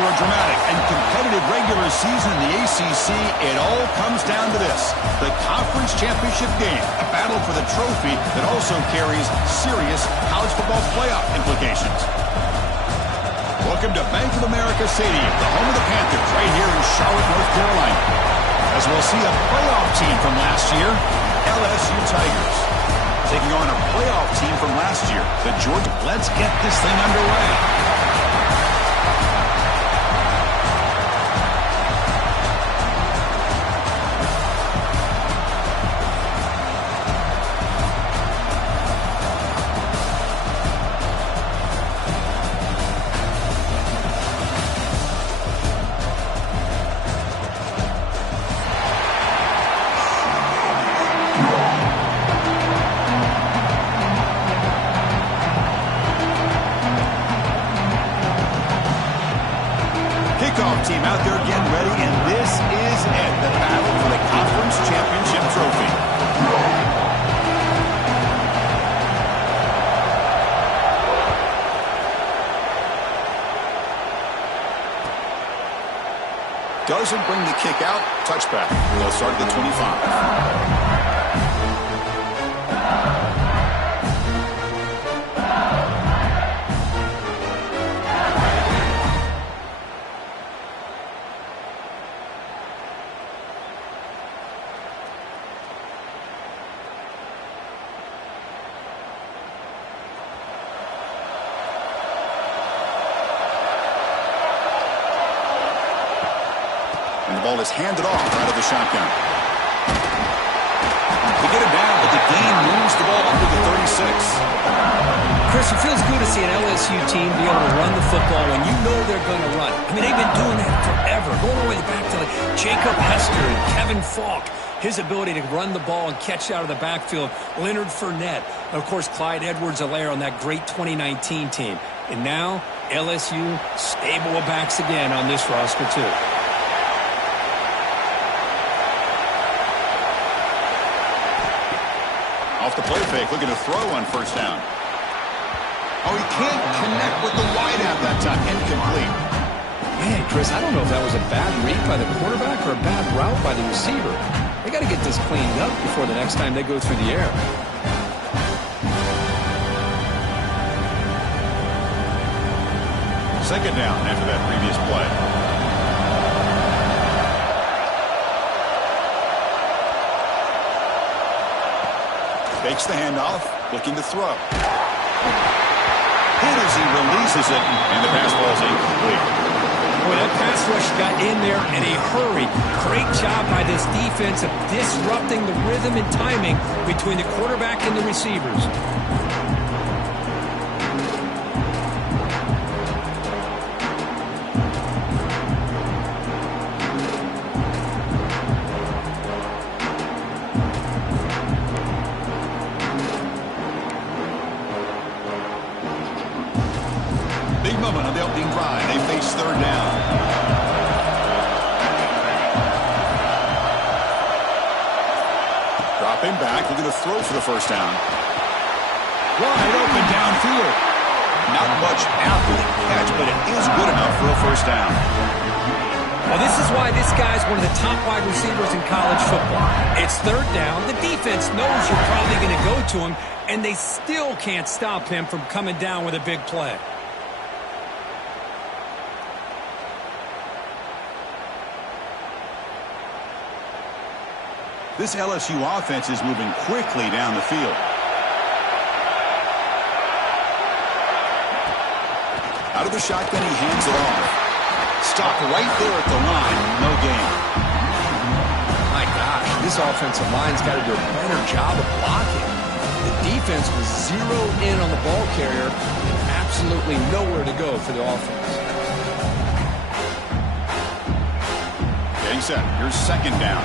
After a dramatic and competitive regular season in the ACC, it all comes down to this: the conference championship game, a battle for the trophy that also carries serious college football playoff implications. Welcome to Bank of America Stadium, the home of the Panthers, right here in Charlotte, North Carolina. As we'll see a playoff team from last year, LSU Tigers, taking on a playoff team from last year, the Georgia. Let's get this thing underway. Team out there getting ready, and this is it, the battle for the conference championship trophy. Doesn't bring the kick out. Touchback. They'll start at the 25. And the ball is handed off out of the shotgun. They get it down, but the gain moves the ball under the 36. Chris, it feels good to see an LSU team be able to run the football when you know they're going to run. I mean, they've been doing that forever, going all the way back to like Jacob Hester and Kevin Falk. His ability to run the ball and catch out of the backfield. Leonard Fournette. And, of course, Clyde Edwards-Helaire on that great 2019 team. And now, LSU stable of backs again on this roster, too. Off the play fake, looking to throw on first down. Oh, he can't connect with the wideout that time. Incomplete. Man, Chris, I don't know if that was a bad read by the quarterback or a bad route by the receiver. They got to get this cleaned up before the next time they go through the air. Second down after that previous play. Fakes the handoff, looking to throw. Hit as he releases it, and the pass ball is incomplete. Boy, that pass rush got in there in a hurry. Great job by this defense of disrupting the rhythm and timing between the quarterback and the receivers. Big moment on the opening drive. They face third down. Dropping back, looking to throw for the first down. Wide open downfield. Not much after the catch, but it is good enough for a first down. Well, this is why this guy's one of the top wide receivers in college football. It's third down. The defense knows you're probably going to go to him, and they still can't stop him from coming down with a big play. This LSU offense is moving quickly down the field. Out of the shotgun, he hands it off. Stopped right there at the line. No gain. My gosh, this offensive line's got to do a better job of blocking. The defense was zeroed in on the ball carrier and absolutely nowhere to go for the offense. Getting set. Here's second down.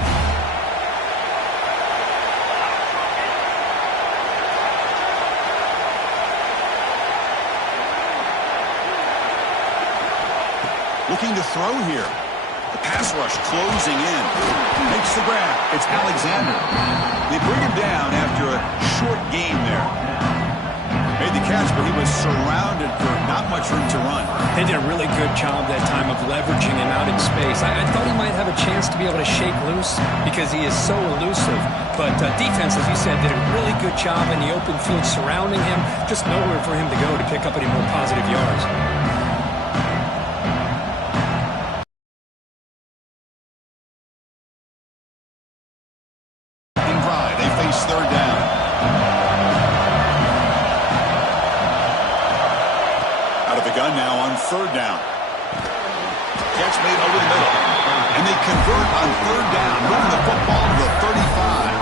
Looking to throw here. The pass rush closing in. Makes the grab. It's Alexander. They bring him down after a short gain there. Made the catch, but he was surrounded for not much room to run. They did a really good job that time of leveraging him out in space. I thought he might have a chance to be able to shake loose because he is so elusive. But defense, as you said, did a really good job in the open field surrounding him. Just nowhere for him to go to pick up any more positive yards. They face third down. Out of the gun now on third down. Catch made over the middle. And they convert on third down, moving the football to the 35.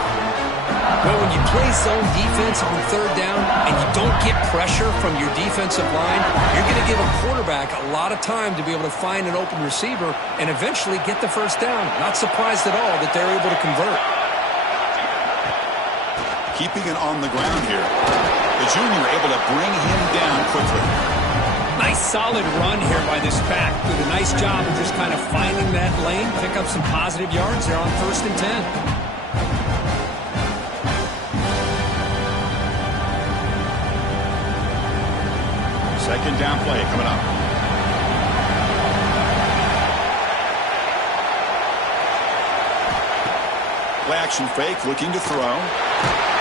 Well, when you play zone defense on third down and you don't get pressure from your defensive line, you're going to give a quarterback a lot of time to be able to find an open receiver and eventually get the first down. Not surprised at all that they're able to convert. Keeping it on the ground here. The junior able to bring him down quickly. Nice solid run here by this back. Did a nice job of just kind of finding that lane, pick up some positive yards there on 1st and 10. Second down play coming up. Play action fake, looking to throw.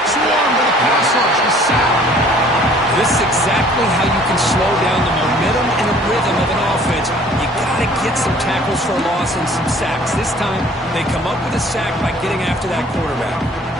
Swarmed by the pass rush. He's sacked. This is exactly how you can slow down the momentum and the rhythm of an offense. You got to get some tackles for a loss and some sacks. This time, they come up with a sack by getting after that quarterback.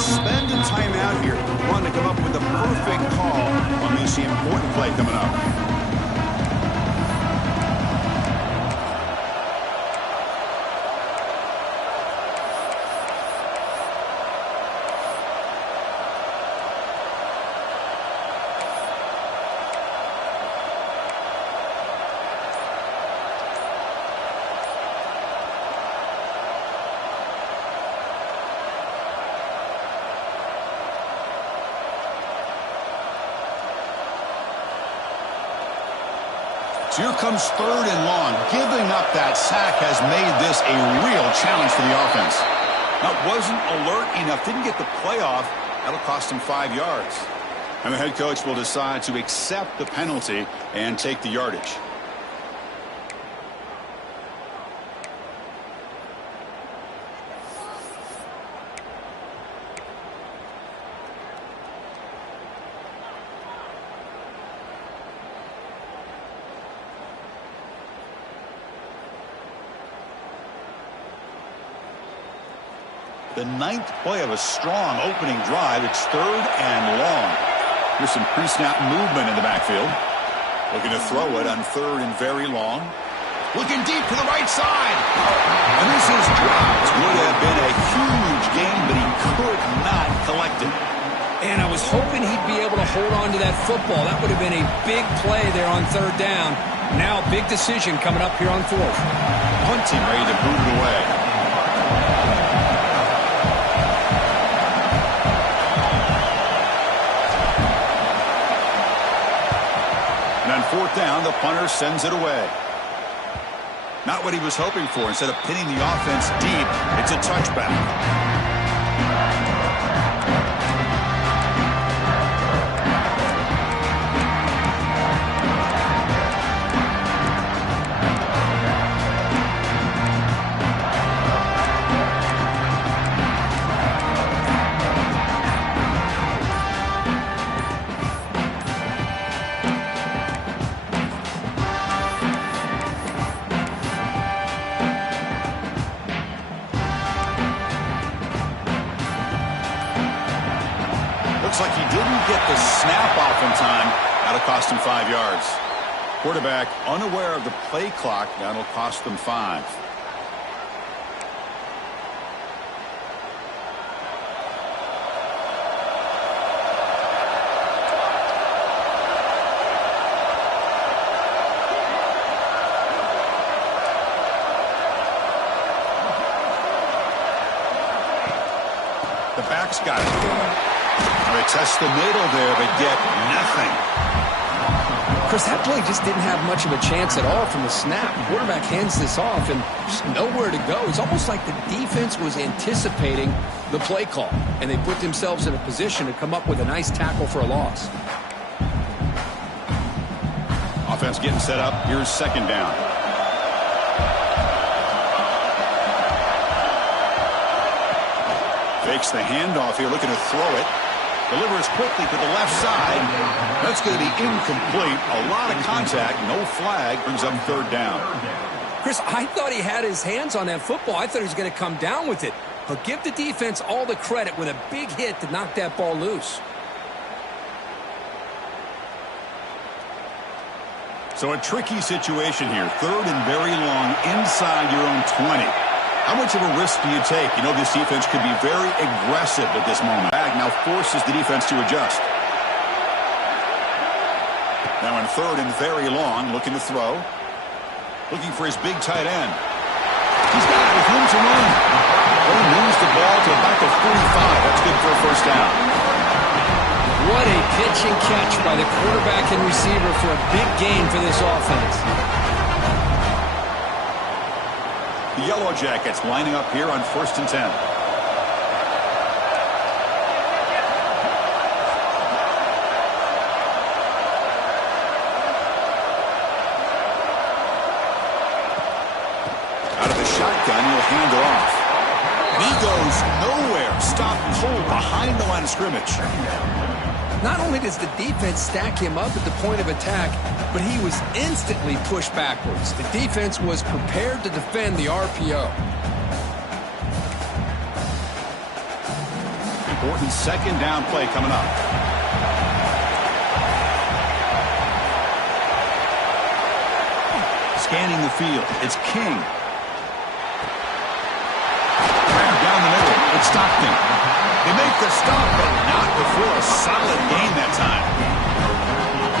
Spend a timeout here. Want to come up with the perfect call on this important play coming up. So here comes third and long. Giving up that sack has made this a real challenge for the offense. Now, wasn't alert enough, didn't get the playoff. That'll cost him 5 yards. And the head coach will decide to accept the penalty and take the yardage. The 9th play of a strong opening drive. It's third and long. Here's some pre-snap movement in the backfield. Looking to throw it on third and very long. Looking deep to the right side. And this is dropped. Would have been a huge gain, but he could not collect it. And I was hoping he'd be able to hold on to that football. That would have been a big play there on third down. Now, big decision coming up here on fourth. Punting, ready to boot it away. On fourth down, the punter sends it away. Not what he was hoping for. Instead of pinning the offense deep, it's a touchback. Looks like he didn't get the snap off in time. That'll cost him 5 yards. Quarterback unaware of the play clock. That'll cost them 5. back's got it. They test the middle there, but get nothing. Chris, that play just didn't have much of a chance at all from the snap. The quarterback hands this off and just nowhere to go. It's almost like the defense was anticipating the play call, and they put themselves in a position to come up with a nice tackle for a loss. Offense getting set up. Here's second down. Fakes the handoff here, looking to throw it. Delivers quickly to the left side. That's going to be incomplete. A lot of contact. No flag. Brings up third down. Chris, I thought he had his hands on that football. I thought he was going to come down with it. But give the defense all the credit with a big hit to knock that ball loose. So a tricky situation here. Third and very long inside your own 20. How much of a risk do you take? You know this defense could be very aggressive at this moment. Now forces the defense to adjust. Now in third and very long, looking to throw. Looking for his big tight end. He's got it with room to run. He moves the ball to about the 45. That's good for a first down. What a pitch and catch by the quarterback and receiver for a big gain for this offense. The Yellow Jackets lining up here on 1st and 10. Out of the shotgun, he'll hand it off. And he goes nowhere. Stopped cold behind the line of scrimmage. Not only does the defense stack him up at the point of attack, but he was instantly pushed backwards. The defense was prepared to defend the RPO. Important second down play coming up. Scanning the field. It's King. Down the middle. It's Stockton. They make the stop, but not before a solid gain that time.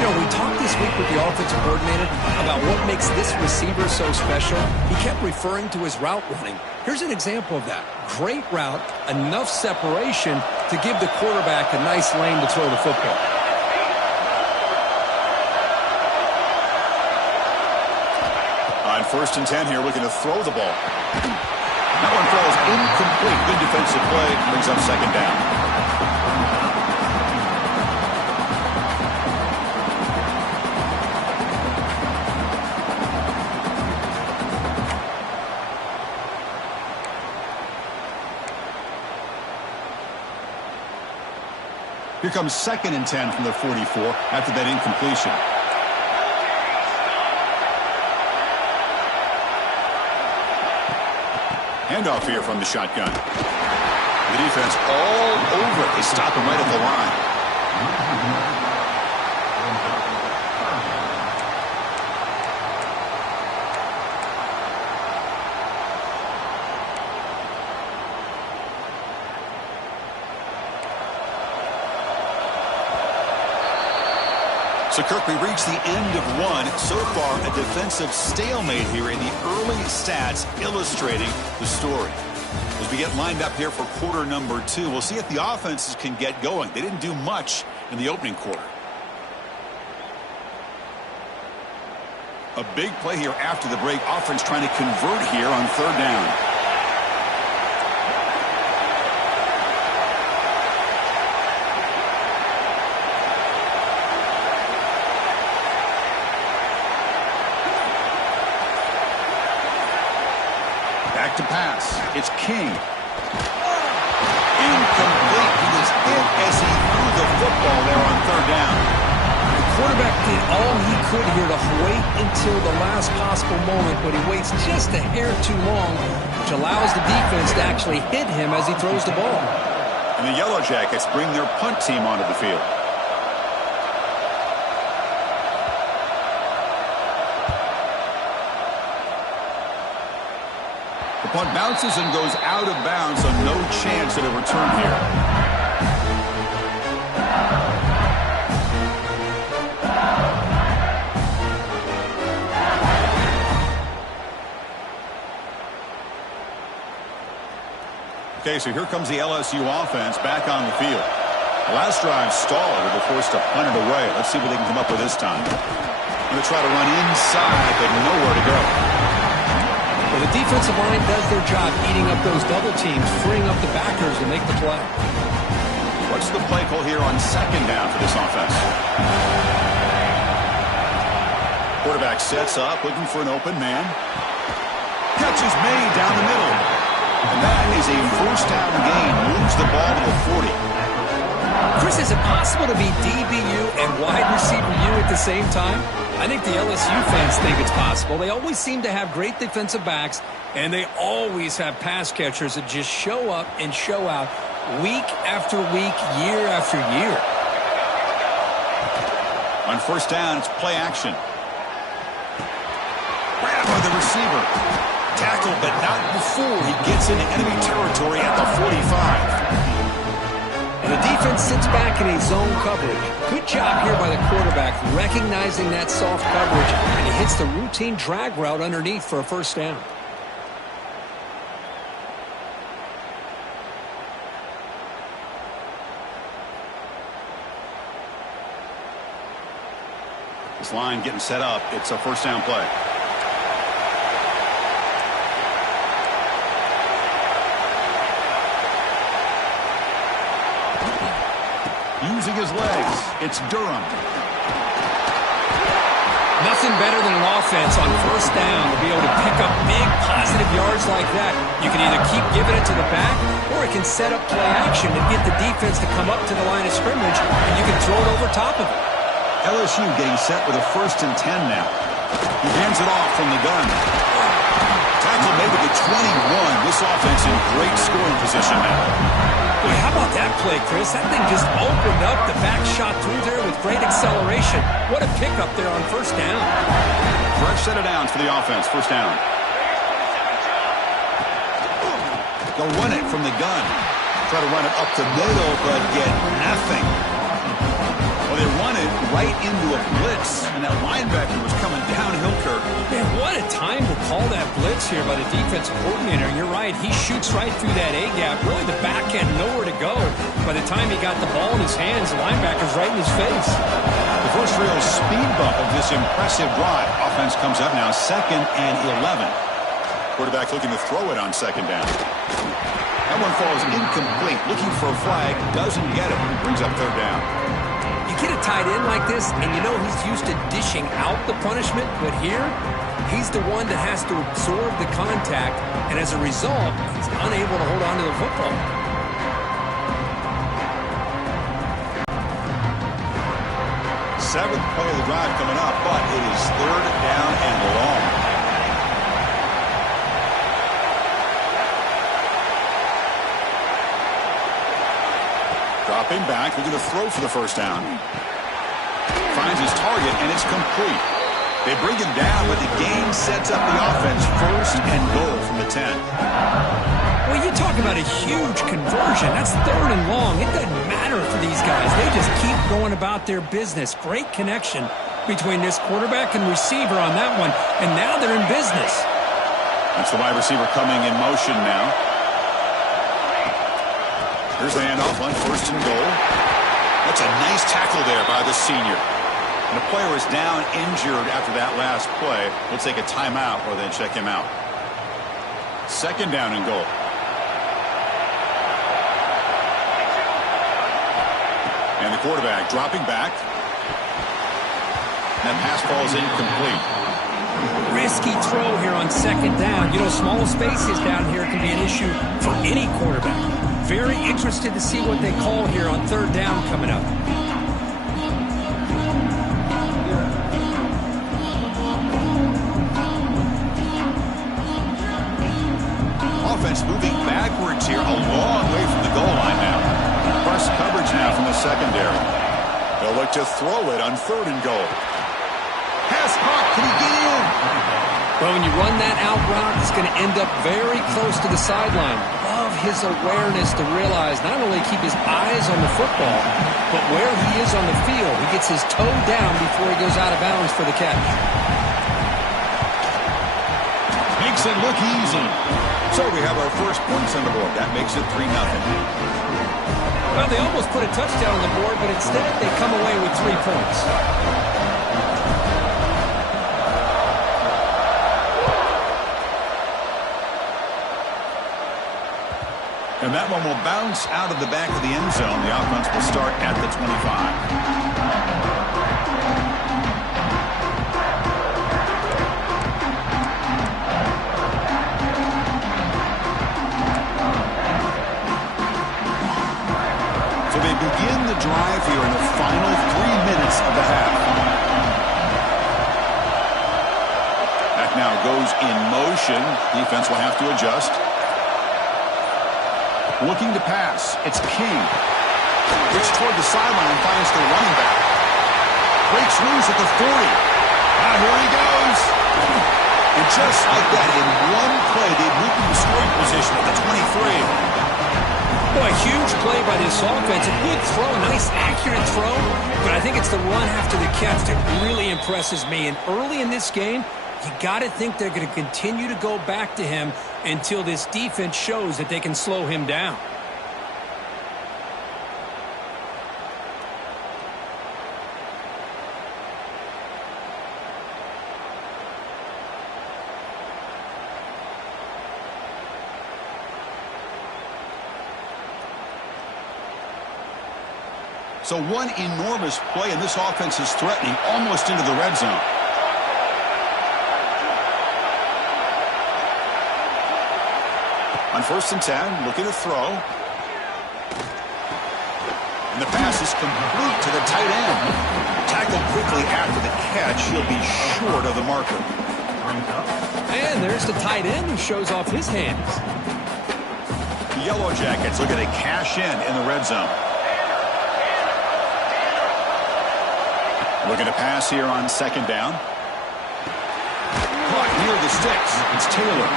You know, we talked this week with the offensive coordinator about what makes this receiver so special. He kept referring to his route running. Here's an example of that. Great route, enough separation to give the quarterback a nice lane to throw the football. On 1st and 10 here, looking to throw the ball. That one falls incomplete. Good defensive play. Brings up second down. Here comes 2nd and 10 from the 44 after that incompletion. Handoff here from the shotgun. The defense all over it. They stop him right at the line. So, Kirk, we reached the end of one. So far, a defensive stalemate here in the early stats illustrating the story. As we get lined up here for quarter number 2, we'll see if the offenses can get going. They didn't do much in the opening quarter. A big play here after the break. Offense trying to convert here on third down. Back to pass. It's King. Incomplete. He was hit as he threw the football there on third down. The quarterback did all he could here to wait until the last possible moment, but he waits just a hair too long, which allows the defense to actually hit him as he throws the ball. And the Yellow Jackets bring their punt team onto the field. The punt bounces and goes out of bounds, so no chance at a return here. Okay, so here comes the LSU offense back on the field. The last drive stalled. They were forced to punt it away. Let's see what they can come up with this time. Going to try to run inside, but nowhere to go. Well, the defensive line does their job eating up those double teams, freeing up the backers to make the play. What's the play call here on second down for this offense? Quarterback sets up, looking for an open man. Catch is made down the middle. And that is a first down gain. Moves the ball to the 40. Chris, is it possible to be DBU and wide receiver U at the same time? I think the LSU fans think it's possible. They always seem to have great defensive backs, and they always have pass catchers that just show up and show out week after week, year after year. On first down, it's play action. Grab by the receiver. Tackle, but not before he gets into enemy territory at the 45. And the defense sits back in a zone coverage. Good job here by the quarterback, recognizing that soft coverage, and he hits the routine drag route underneath for a first down. This line getting set up. It's a first down play. Using his legs, it's Durham. Nothing better than an offense on first down to be able to pick up big positive yards like that. You can either keep giving it to the back, or it can set up play action and get the defense to come up to the line of scrimmage, and you can throw it over top of it. LSU getting set with a 1st and 10 now. He hands it off from the gun. Tackle made at the 21. This offense in great scoring position now. Boy, how about that play, Chris? That thing just opened up. The back shot through there with great acceleration. What a pickup there on first down. Fresh set of downs for the offense. First down. They'll run it from the gun. Try to run it up the middle, but get nothing. Well, they run it right into a blitz, and that linebacker was coming downhill, Kirk. Man, what a time to call that blitz here by the defensive coordinator. You're right. He shoots right through that A-gap. Really, the back had nowhere to go. By the time he got the ball in his hands, the linebacker's right in his face. The first real speed bump of this impressive drive. Offense comes up now, 2nd and 11. Quarterback looking to throw it on second down. That one falls incomplete. Looking for a flag. Doesn't get it. Brings up third down. You get a tight end like this, and you know he's used to dishing out the punishment, but here, he's the one that has to absorb the contact, and as a result, he's unable to hold on to the football. Seventh play of the drive coming up, but it is third down and long. Dropping back, looking to throw for the first down. Finds his target, and it's complete. They bring him down, but the game sets up the offense 1st and goal from the 10. Well, you talk about a huge conversion. That's 3rd and long. It doesn't matter for these guys. They just keep going about their business. Great connection between this quarterback and receiver on that one, and now they're in business. That's the wide receiver coming in motion now. Here's the handoff on 1st and goal. That's a nice tackle there by the senior. And the player is down injured after that last play. We'll take a timeout or then check him out. 2nd down and goal. And the quarterback dropping back. And that pass ball is incomplete. Risky throw here on 2nd down. You know, small spaces down here can be an issue for any quarterback. Very interested to see what they call here on 3rd down coming up. Offense moving backwards here, a long way from the goal line now. Press coverage now from the secondary. They'll look to throw it on 3rd and goal. Pass caught. Can he get in? Well, when you run that out route, it's going to end up very close to the sideline. Love his awareness to realize not only keep his eyes on the football, but where he is on the field. He gets his toe down before he goes out of bounds for the catch. Makes it look easy. So we have our first points on the board. That makes it 3-0. Well, they almost put a touchdown on the board, but instead they come away with 3 points. And that one will bounce out of the back of the end zone. The offense will start at the 25. They begin the drive here in the final 3 minutes of the half. That now goes in motion. Defense will have to adjust. Looking to pass. It's King. Gets toward the sideline, finds the running back. Breaks loose at the 40. Now here he goes. And just like that, in one play, they moved into scoring position at the 23. Boy, huge play by this offense. A good throw, a nice accurate throw. But I think it's the run after the catch that really impresses me. And early in this game, you got to think they're going to continue to go back to him until this defense shows that they can slow him down. So one enormous play, and this offense is threatening almost into the red zone. On 1st and 10, looking to throw. And the pass is complete to the tight end. Tackled quickly after the catch. He'll be short of the marker. And there's the tight end who shows off his hands. The Yellow Jackets looking to cash in the red zone. Looking to pass here on 2nd down. Caught near the sticks. It's Taylor.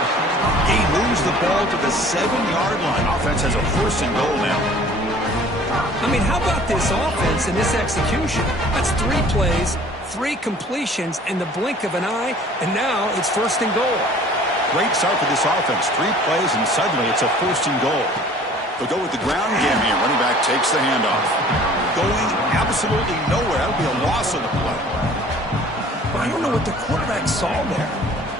He moves the ball to the 7-yard line. Offense has a 1st and goal now. I mean, how about this offense and this execution? That's 3 plays, 3 completions in the blink of an eye, and now it's 1st and goal. Great start for this offense. 3 plays, and suddenly it's a 1st and goal. They'll go with the ground game here. Running back takes the handoff. Going absolutely nowhere. That'll be a loss on the play. I don't know what the quarterback saw there.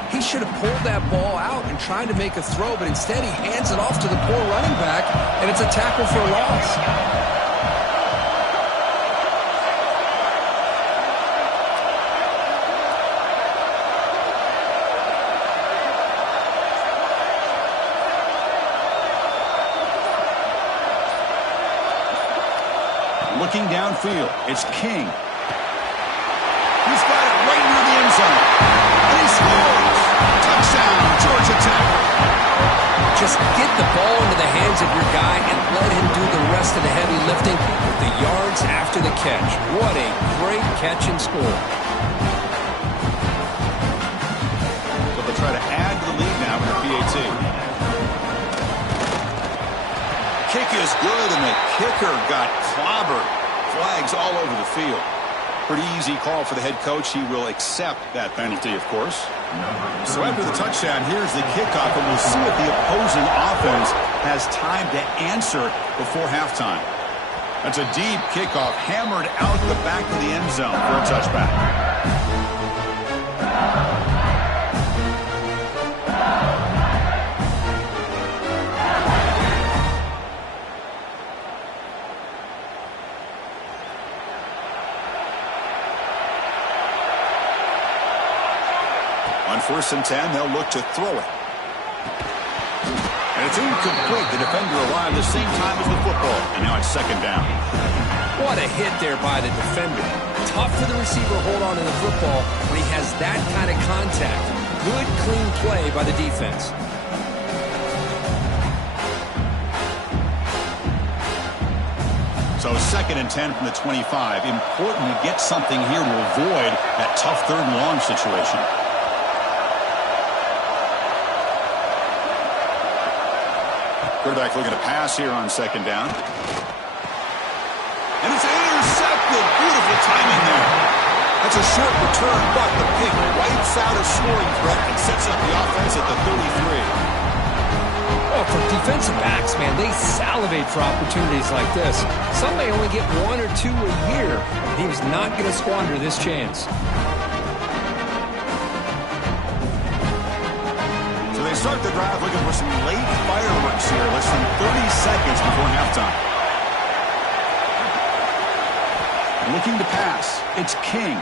He should have pulled that ball out and tried to make a throw, but instead he hands it off to the poor running back, and it's a tackle for a loss. Looking downfield, it's King. He's got it right near the end zone. And he scores! Touchdown, Georgia Tech. Just get the ball into the hands of your guy and let him do the rest of the heavy lifting with the yards after the catch. What a great catch and score. So they'll try to add to the lead now with the PAT. Kick is good, and the kicker got clobbered. Flags all over the field. Pretty easy call for the head coach. He will accept that penalty, of course. So after the touchdown, here's the kickoff, and we'll see if the opposing offense has time to answer before halftime. That's a deep kickoff, hammered out the back of the end zone for a touchback. On 1st and 10, they'll look to throw it. And it's incomplete. The defender arrived the same time as the football. And now it's 2nd down. What a hit there by the defender. Tough for the receiver to hold on to the football when he has that kind of contact. Good, clean play by the defense. So 2nd and 10 from the 25. Important to get something here to avoid that tough 3rd and long situation. Quarterback looking to pass here on 2nd down. And it's intercepted. Beautiful timing there. That's a short return, but the pick wipes out a scoring threat and sets up the offense at the 33. Oh, for defensive backs, man, they salivate for opportunities like this. Some may only get 1 or 2 a year. He was not going to squander this chance. So they start the drive looking for some late fireworks here, less than 30 seconds before halftime. Looking to pass. It's King.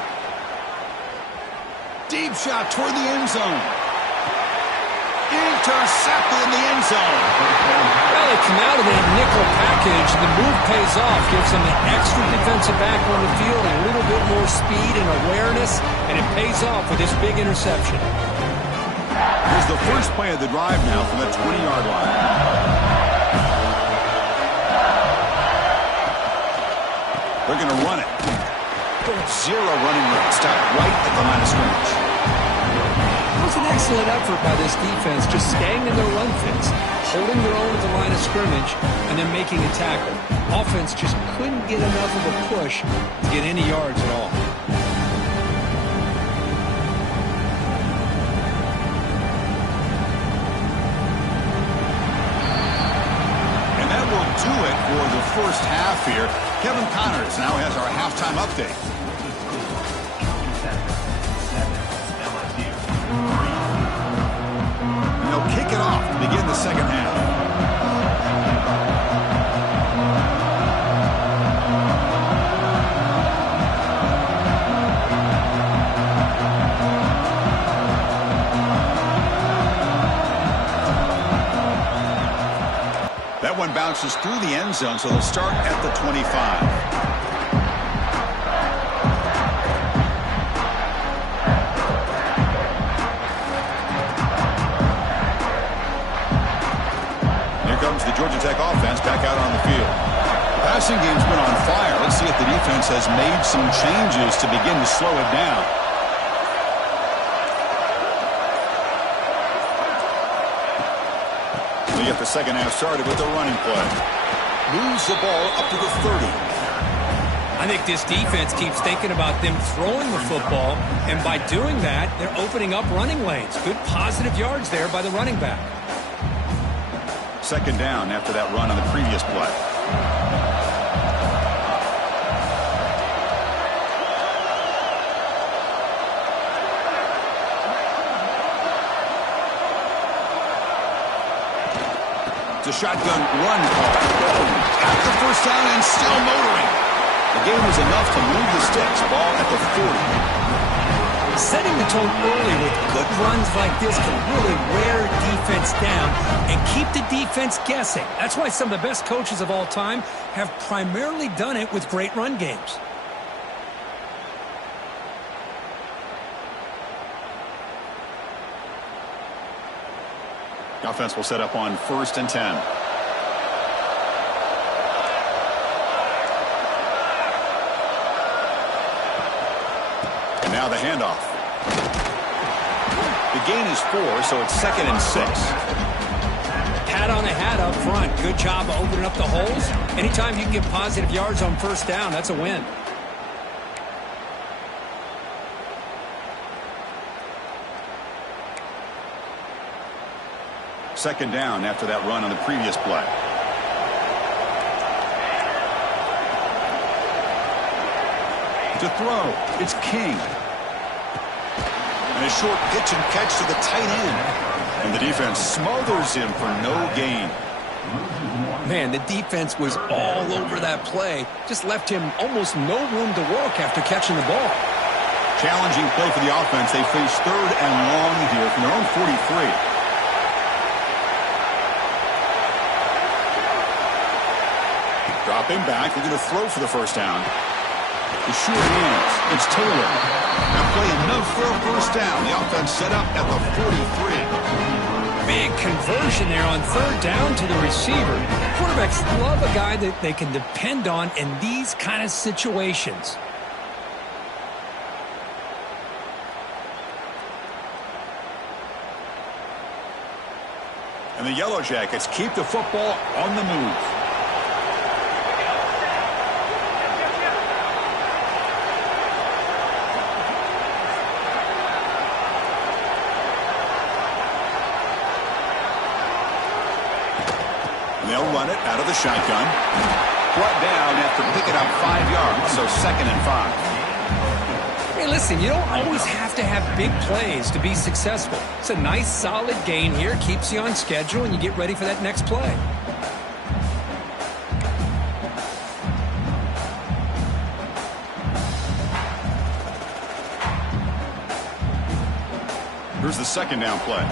Deep shot toward the end zone. Intercepted in the end zone. Well, they come out of that nickel package. The move pays off, gives them an extra defensive back on the field, a little bit more speed and awareness, and it pays off with this big interception. Here's the first play of the drive now from the 20-yard line. They're going to run it. 0 running room. Stop right at the line of scrimmage. It was an excellent effort by this defense, just staying in their run fence, holding their own at the line of scrimmage, and then making a tackle. Offense just couldn't get enough of a push to get any yards at all. And that will do it for the first half here. Kevin Connors now has our halftime update. They'll kick it off to begin the second half. That one bounces through the end zone, so they'll start at the 25. The Georgia Tech offense back out on the field. The passing game's been on fire. Let's see if the defense has made some changes to begin to slow it down. We get the second half started with the running play. Moves the ball up to the 30. I think this defense keeps thinking about them throwing the football, and by doing that, they're opening up running lanes. Good positive yards there by the running back. Second down after that run on the previous play. It's a shotgun run call. Got the first down and still motoring. The game was enough to move the sticks. Ball at the 40. Setting the tone early with good runs like this can really wear defense down and keep the defense guessing. That's why some of the best coaches of all time have primarily done it with great run games. The offense will set up on 1st and 10. And now the handoff. The gain is 4, so it's 2nd and 6. Pat on a hat up front. Good job of opening up the holes. Anytime you can get positive yards on first down, that's a win. Second down after that run on the previous play. To throw, it's King. And a short pitch and catch to the tight end. And the defense smothers him for no gain. Man, the defense was all over that play. Just left him almost no room to work after catching the ball. Challenging play for the offense. They face 3rd and long here from their own 43. Dropping back. They're going to throw for the first down. The short hands. It's Taylor. Now play enough for a first down. The offense set up at the 43. Big conversion there on 3rd down to the receiver. Quarterbacks love a guy that they can depend on in these kind of situations. And the Yellow Jackets keep the football on the move. they'll run it out of the shotgun. Brought down after picking up 5 yards, so 2nd and 5. Hey, listen, you don't always have to have big plays to be successful. It's a nice, solid gain here. Keeps you on schedule, and you get ready for that next play. Here's the 2nd down play.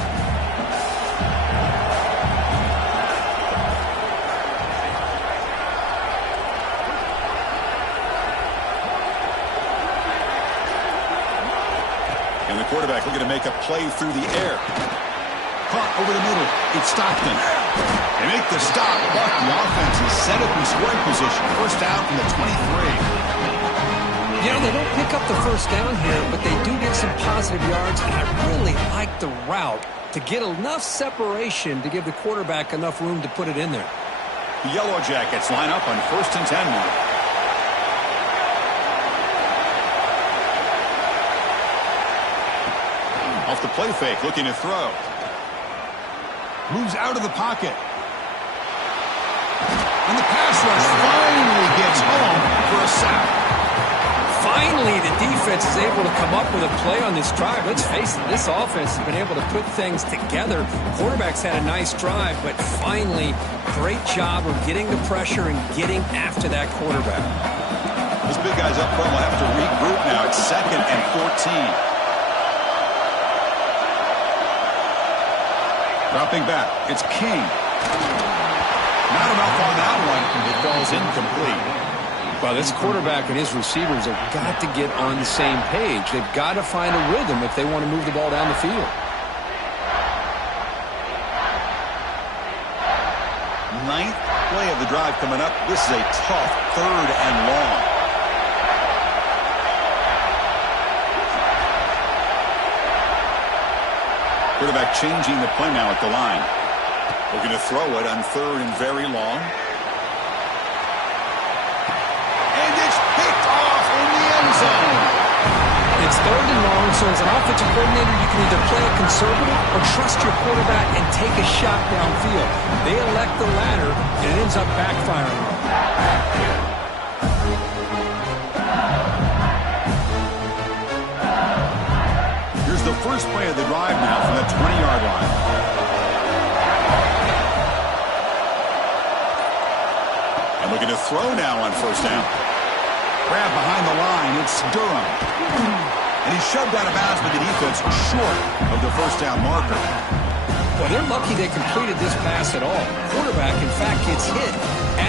And the quarterback looking to make a play through the air. Caught over the middle. It's Stockton. They make the stop, but the offense is set up in scoring position. 1st down from the 23. You know, they don't pick up the 1st down here, but they do get some positive yards, and I really like the route to get enough separation to give the quarterback enough room to put it in there. The Yellow Jackets line up on 1st and 10 now. Off the play fake, looking to throw. Moves out of the pocket. And the pass rush finally gets home for a sack. Finally, the defense is able to come up with a play on this drive. Let's face it, this offense has been able to put things together. Quarterback's had a nice drive, but finally, great job of getting the pressure and getting after that quarterback. Those big guys up front will have to regroup now. It's 2nd and 14. Dropping back, it's King. Not enough on that one. It falls incomplete. Well, this quarterback and his receivers have got to get on the same page. They've got to find a rhythm if they want to move the ball down the field. Ninth play of the drive coming up. This is a tough 3rd and long. Quarterback changing the play now at the line. Looking to throw it on 3rd and very long. And it's picked off in the end zone. It's 3rd and long, so as an offensive coordinator, you can either play it conservative or trust your quarterback and take a shot downfield. They elect the latter, and it ends up backfiring on them. Here's the first play of the drive now from the 20-yard line. And looking to throw now on 1st down. Grab behind the line. It's Durham. And he's shoved out of bounds by the defense short of the 1st down marker. Well, they're lucky they completed this pass at all. Quarterback, in fact, gets hit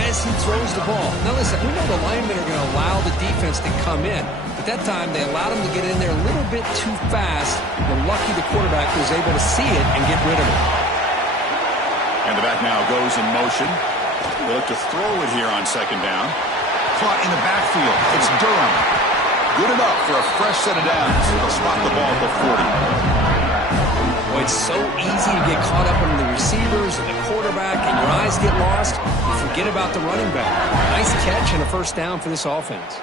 as he throws the ball. Now, listen, we know the linemen are going to allow the defense to come in. At that time, they allowed him to get in there a little bit too fast. We're lucky the quarterback was able to see it and get rid of it. And the back now goes in motion. They look to throw it here on 2nd down. Caught in the backfield. It's Durham. Good enough for a fresh set of downs. They'll spot the ball at the 40. Well, it's so easy to get caught up in the receivers and the quarterback, and your eyes get lost. You forget about the running back. Nice catch and a 1st down for this offense.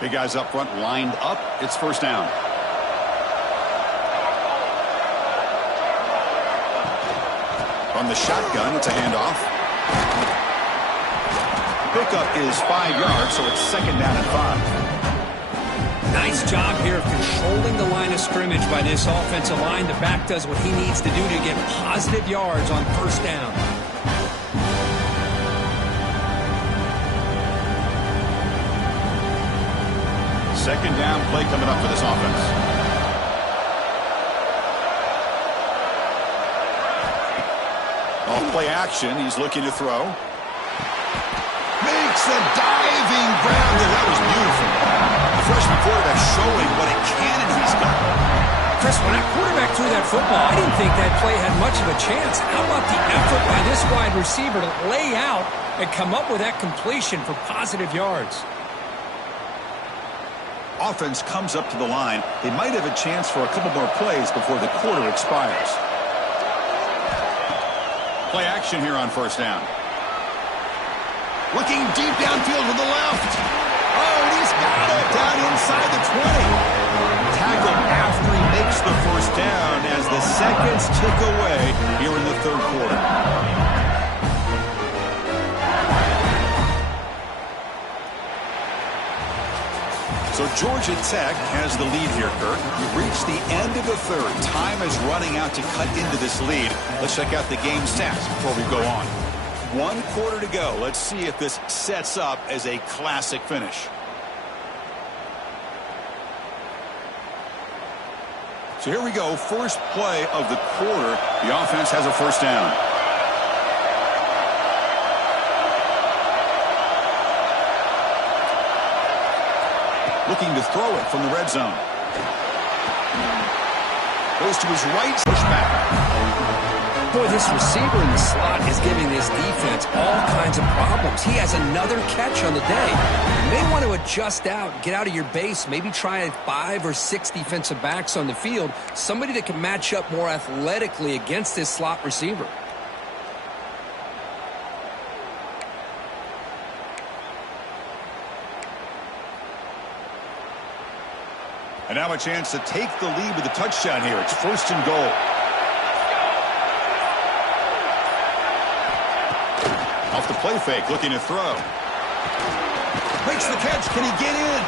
Big guys up front lined up. It's 1st down. From the shotgun, it's a handoff. Pickup is 5 yards, so it's 2nd down and 5. Nice job here of controlling the line of scrimmage by this offensive line. The back does what he needs to do to get positive yards on 1st down. Second down play coming up for this offense. Off play action. He's looking to throw. Makes a diving grab. That was beautiful. The freshman quarterback showing what a cannon he's got. Chris, when that quarterback threw that football, I didn't think that play had much of a chance. How about the effort by this wide receiver to lay out and come up with that completion for positive yards? Offense comes up to the line. They might have a chance for a couple more plays before the quarter expires. Play action here on 1st down. Looking deep downfield to the left. Oh, he's got it down inside the 20. Tackled after he makes the first down as the seconds tick away here in the third quarter. So Georgia Tech has the lead here, Kurt. We've reached the end of the third. Time is running out to cut into this lead. Let's check out the game stats before we go on. 1 quarter to go. Let's see if this sets up as a classic finish. So here we go. First play of the quarter. The offense has a first down. Looking to throw it from the red zone. Goes to his right. Push back. Boy, this receiver in the slot is giving this defense all kinds of problems. He has another catch on the day. You may want to adjust out, get out of your base, maybe try 5 or 6 defensive backs on the field, somebody that can match up more athletically against this slot receiver. And now a chance to take the lead with a touchdown here. It's first and goal. Off the play fake, looking to throw. Makes the catch. Can he get in?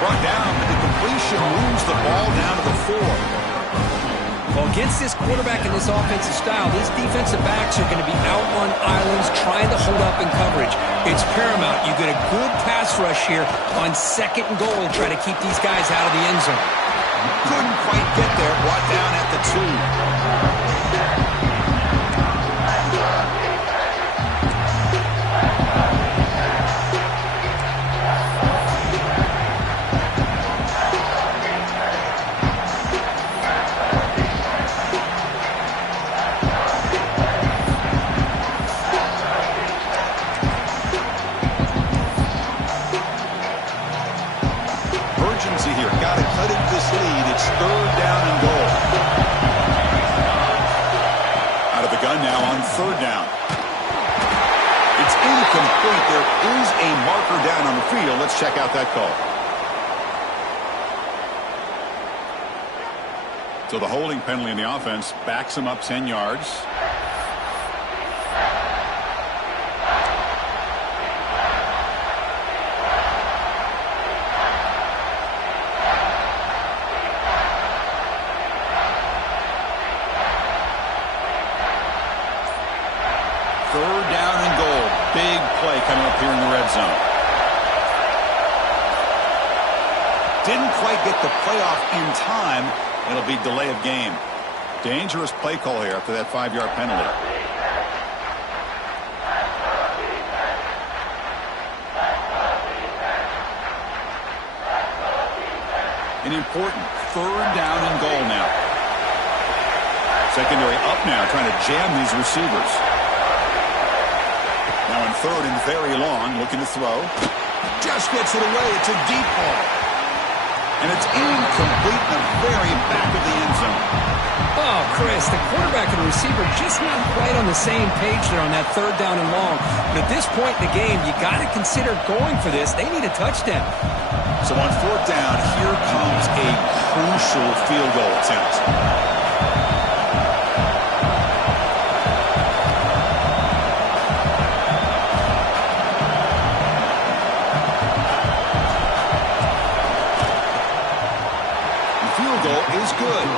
Brought down, but the completion moves the ball down to the 4. Well, against this quarterback and this offensive style, these defensive backs are going to be out on islands trying to hold up in coverage. It's paramount. You get a good pass rush here on second and goal and try to keep these guys out of the end zone. Couldn't quite get there. Brought down at the 2. Third down. It's incomplete. There is a marker down on the field. Let's check out that call. So the holding penalty in the offense backs him up 10 yards. Third down and goal. Big play coming up here in the red zone. Didn't quite get the playoff in time. It'll be delay of game. Dangerous play call here after that 5-yard penalty. An important third down and goal now. Secondary up now, trying to jam these receivers. Now in third and very long, looking to throw. Just gets it away. It's a deep ball. And it's incomplete in the very back of the end zone. Oh, Chris, the quarterback and the receiver just not quite on the same page there on that third down and long. But at this point in the game, you got to consider going for this. They need a touchdown. So on fourth down, here comes a crucial field goal attempt. Is good.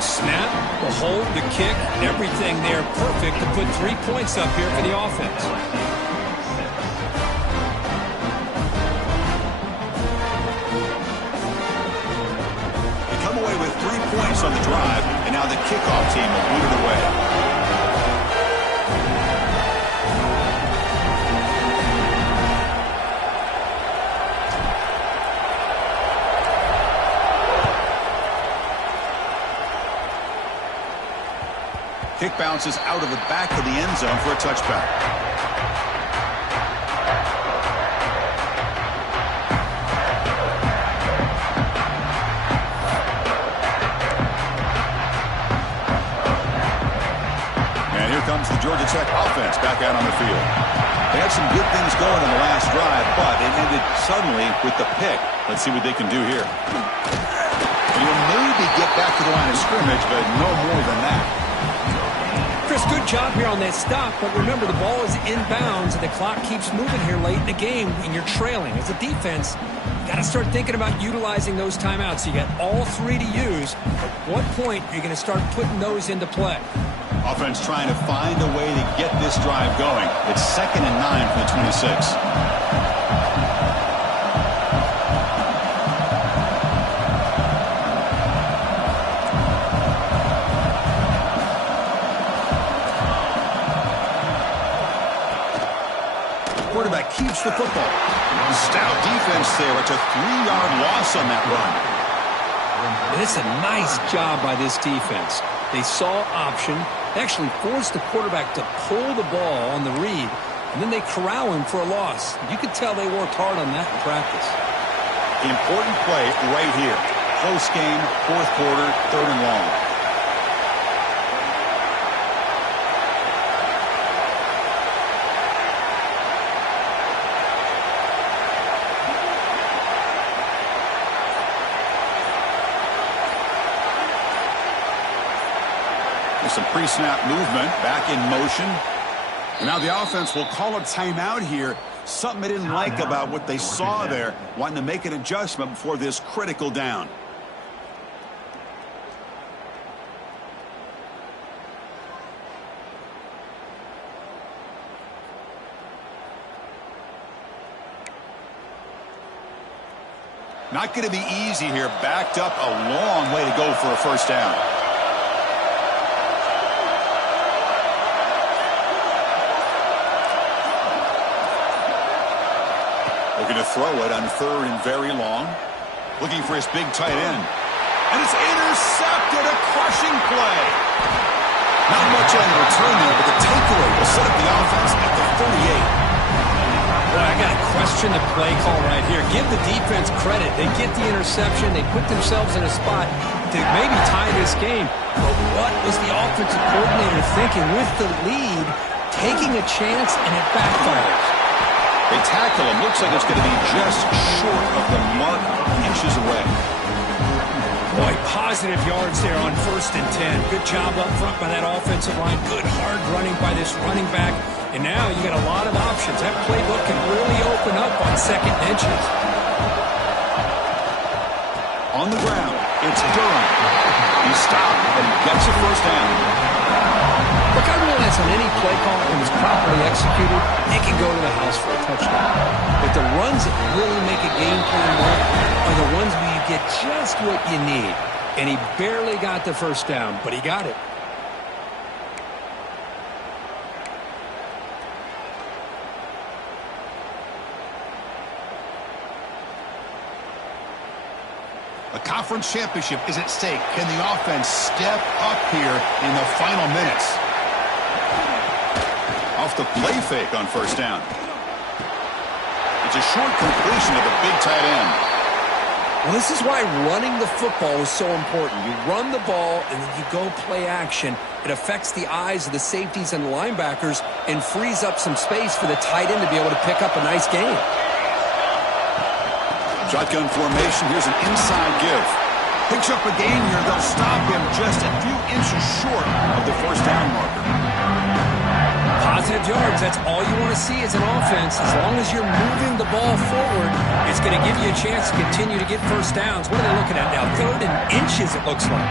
Snap, the hold, the kick, everything there perfect to put 3 points up here for the offense. They come away with 3 points on the drive, and now the kickoff team will boot it away. Kick bounces out of the back of the end zone for a touchback. And here comes the drive. Georgia Tech offense back out on the field. They had some good things going in the last drive, but it ended suddenly with the pick. Let's see what they can do here. You'll maybe get back to the line of scrimmage, but no more than that. Chris, good job here on that stop, but remember the ball is inbounds and the clock keeps moving here late in the game and you're trailing. As a defense, you got to start thinking about utilizing those timeouts. You got all three to use. At what point are you going to start putting those into play? Offense trying to find a way to get this drive going. It's 2nd and 9 from the 26. Quarterback keeps the football. Stout defense there. It's a 3-yard loss on that run. And it's a nice job by this defense. They saw option. They actually forced the quarterback to pull the ball on the read, and then they corral him for a loss. You could tell they worked hard on that in practice. Important play right here. Close game, 4th quarter, 3rd and long. Some pre-snap movement, back in motion. And now the offense will call a timeout here. Something they didn't like about what they saw there, wanting to make an adjustment before this critical down. Not going to be easy here. Backed up a long way to go for a first down. Going to throw it on 3rd and very long. Looking for his big tight end. And it's intercepted. A crushing play. Not much on the return there, but the takeaway will set up the offense at the 38. Boy, I got to question the play call right here. Give the defense credit. They get the interception. They put themselves in a spot to maybe tie this game. But what was the offensive coordinator thinking with the lead, taking a chance, and it backfires? They tackle him. Looks like it's going to be just short of the mark, inches away. Boy, positive yards there on 1st and 10. Good job up front by that offensive line. Good hard running by this running back. And now you got a lot of options. That playbook can really open up on 2nd and inches. On the ground, it's Durham. He stopped and gets a first down. Look, I realize on any play call, when it's properly executed, it can go to the house for a touchdown. But the runs that really make a game plan work are the ones where you get just what you need. And he barely got the first down, but he got it. A conference championship is at stake. Can the offense step up here in the final minutes? Off the play fake on first down. It's a short completion to the big tight end. Well, this is why running the football is so important. You run the ball and then you go play action. It affects the eyes of the safeties and the linebackers and frees up some space for the tight end to be able to pick up a nice gain. Shotgun formation. Here's an inside give. Picks up a gain here. They'll stop him just a few inches short of the first down marker. Positive yards, that's all you want to see as an offense. As long as you're moving the ball forward, it's going to give you a chance to continue to get first downs. What are they looking at now? 3rd and inches, it looks like.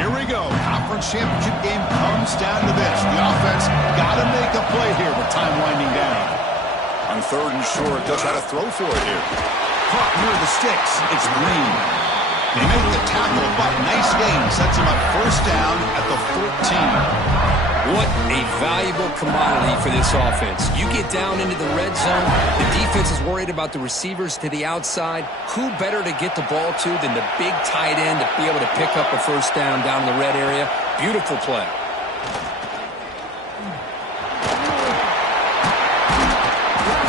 Here we go. Conference championship game comes down to this. The offense got to make a play here with time winding down. On 3rd and short, they'll try to throw for it here. Caught near the sticks. It's Green. They make the tackle, but nice gain. Sets him up first down at the 14. What a valuable commodity for this offense. You get down into the red zone, the defense is worried about the receivers to the outside. Who better to get the ball to than the big tight end to be able to pick up a first down in the red area? Beautiful play.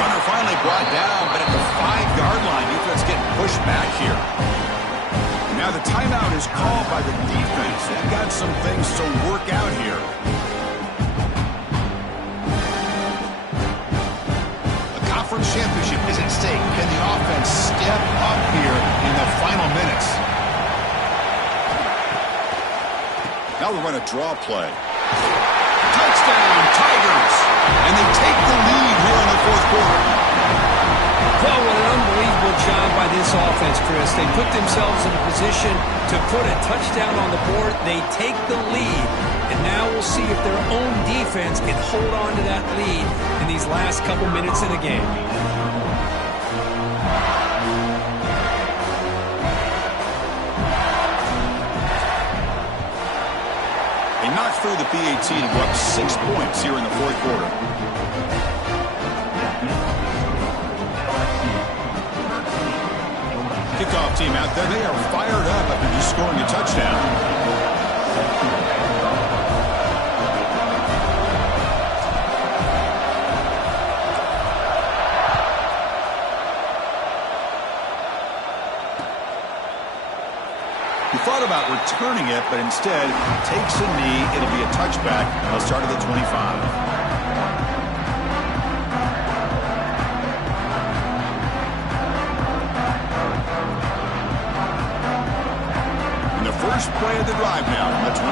Runner finally brought down, but at the 5-yard line, defense getting push back here. Now the timeout is called by the defense. They've got some things to work out here. The conference championship is at stake. Can the offense step up here in the final minutes? Now we run a draw play. Touchdown, Tigers! And they take the lead here in the fourth quarter. Well, what an unbelievable job by this offense, Chris. They put themselves in a position to put a touchdown on the board. They take the lead. And now we'll see if their own defense can hold on to that lead in these last couple minutes of the game. They knocked through the PAT to go up 6 points here in the fourth quarter. Kickoff team out there. They are fired up after just scoring a touchdown. He thought about returning it, but instead takes a knee. It'll be a touchback. They'll start at the 25. First play of the drive now on the 25.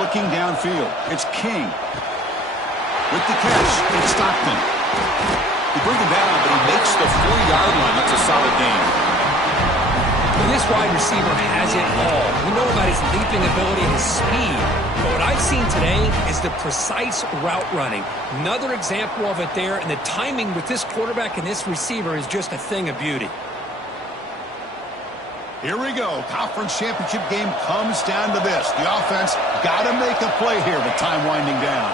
Looking downfield, it's King. With the catch, it's Stockton. He brings him down, but he makes the 4-yard line. That's a solid gain. Well, this wide receiver has it all. We know about his leaping ability and his speed. But what I've seen today is the precise route running. Another example of it there, and the timing with this quarterback and this receiver is just a thing of beauty. Here we go. Conference championship game comes down to this. The offense got to make a play here with time winding down.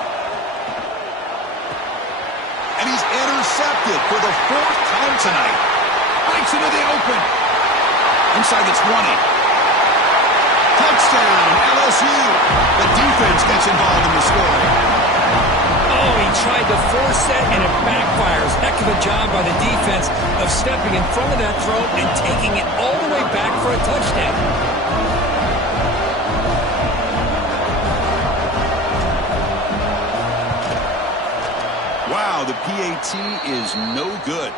And he's intercepted for the 4th time tonight. Breaks into the open. Inside the 20. Touchdown, LSU. The defense gets involved in the scoring. Oh, he tried to force it, and it backfires. Heck of a job by the defense of stepping in front of that throw and taking it all the way back for a touchdown. Wow, the PAT is no good.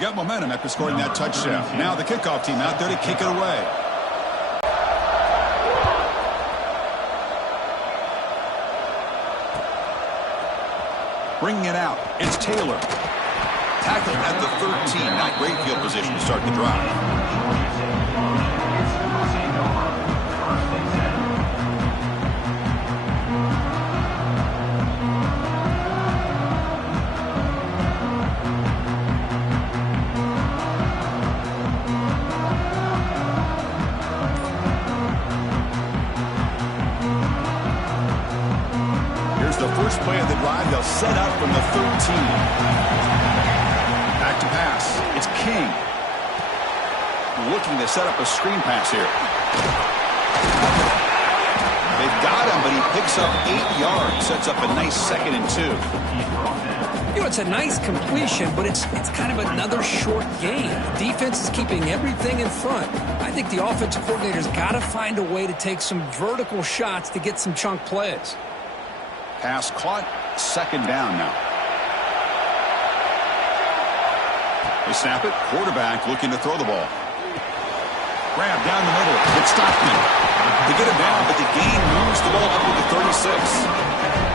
Got momentum after scoring that touchdown. Now the kickoff team out there to kick it away. Bringing it out, it's Taylor. Tackled at the 13. Not great field position to start the drive. The first play of the drive, they'll set up from the 13. Back to pass. It's King. Looking to set up a screen pass here. They've got him, but he picks up 8 yards. Sets up a nice 2nd and 2. You know, it's a nice completion, but it's kind of another short gain. The defense is keeping everything in front. I think the offensive coordinator's got to find a way to take some vertical shots to get some chunk plays. Pass caught, 2nd down now. They snap it, quarterback looking to throw the ball. Grab down the middle, it's Stockton. They get him down, but the gain moves the ball up to the 36.